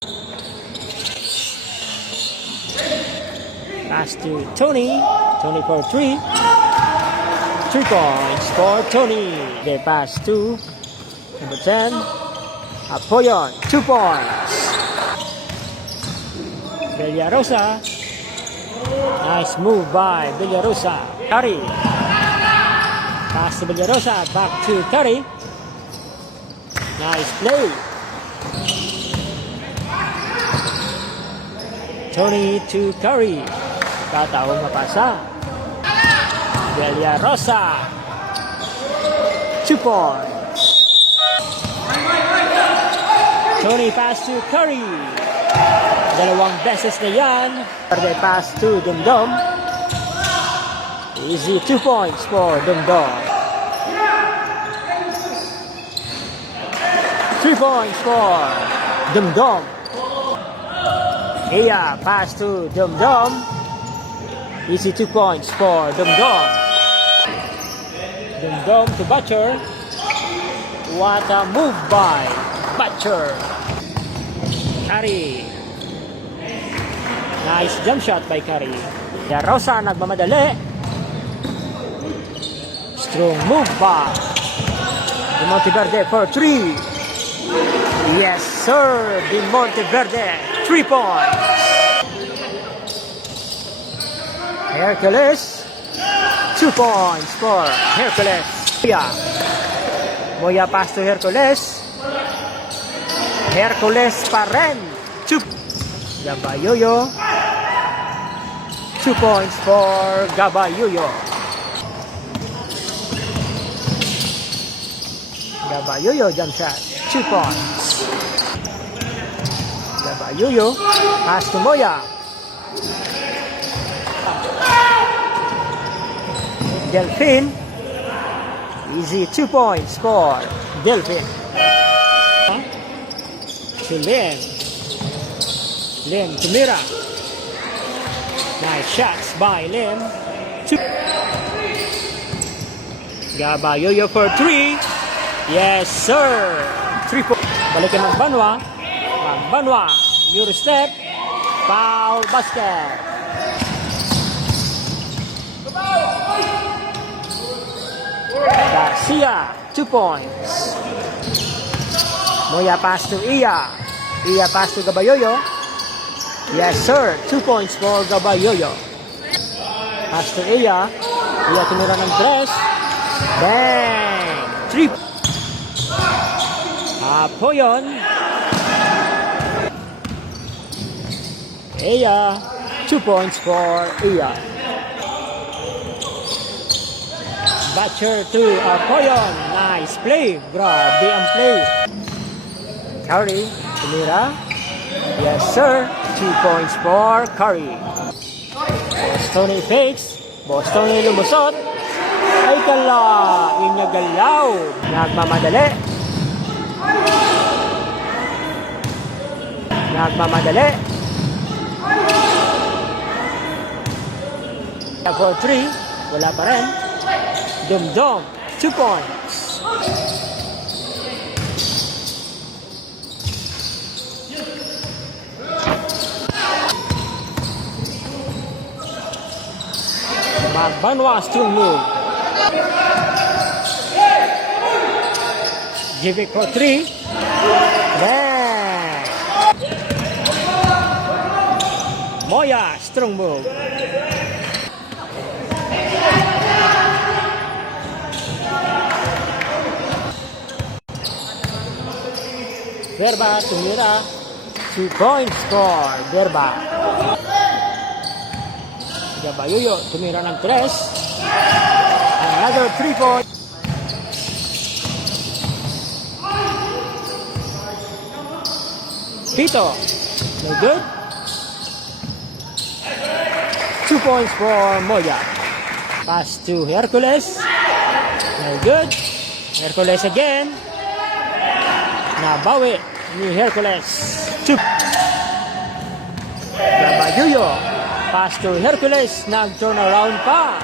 Pass to Tony. Tony for 3. 3 points for Tony. They pass to number 10. Apoyon. 2 points. Villarosa. Nice move by Villarosa. Curry. Pass to Villarosa. Back to Curry. Nice play. Tony to Curry. Kataong mapasa. Villarosa. 2 points. Tony pass to Curry. Dalawang beses na yan. They pass to Dumdum. Easy 2 points for Dumdum. 3 points for Dumdum. Iya pass to Dumdum. Easy 2 points for Dumdum. Dumdum to Butcher. What a move by Butcher. Curry. Nice jump shot by Curry. Rosa nagmamadali. Strong move by Di Monteverde for 3. Yes sir, Di Monteverde. 3 points. Hercules. 2 points for Hercules. Moya pass to Hercules. Hercules pa rin. 2. Gabayuyo. 2 points for Gabayuyo. Gabayuyo jump shot. 2 points. Gabayuyo. Pass to Moya. Delphine. Easy 2 points for Delphine. To Lynn. Lynn to Mira. Nice shots by Lynn. Gabayuyo for 3. Yes sir. 3 points. Balikan ng Banwa. Banwa. Eurostep. Foul basket. Garcia. 2 points. Moya pass to Iya. Iya pass to Gabayuyo. Yes sir. 2 points for Gabayuyo. Pass to Iya. Iya tumira ng 3. Bang! 3. Apoyon. Iya. 2 points for Iya. Butcher to Apoyon. Nice play. Grabe ang play. Curry. Tumira. Yes sir. 2 points for Curry. Bostoni fakes. Bostoni lumusot. Ay kala. Inyagalaw. Nagmamadali. Nagmamadali. For 3. Wala pa rin. Dumdum. 2 points. Banwa strong move. Give it for 3. Bang! Moya strong move. Verba tumira. 2 points for Verba. Gabayuyo tumira ng 3. Another 3 points. Tito. No good. 2 points for Moya. Pass to Hercules. No good. Hercules again. Nabawi ni Hercules. 2. Gabayuyo. Pass to Hercules. Nag-turn around pa.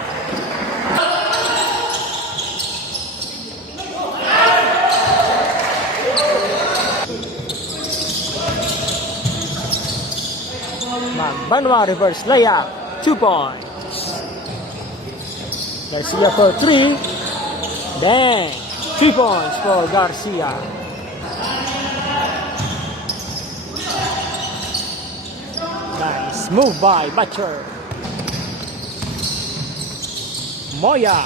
Magbanwa reverse layup. 2 points. Garcia for 3. Then 3 points for Garcia. Nice move by Butcher. Moya.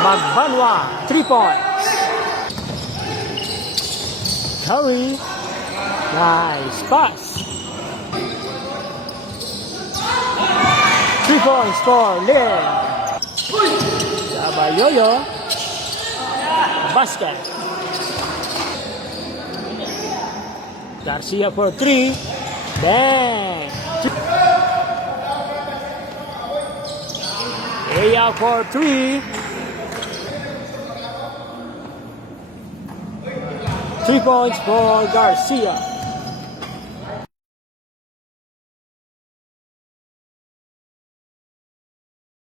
Magbanwa, 3 points. Curry. Nice pass. 3 points for Lin. Gabayoyo. Basket. Garcia for 3. Bang. Aya for 3. 3 points for Garcia.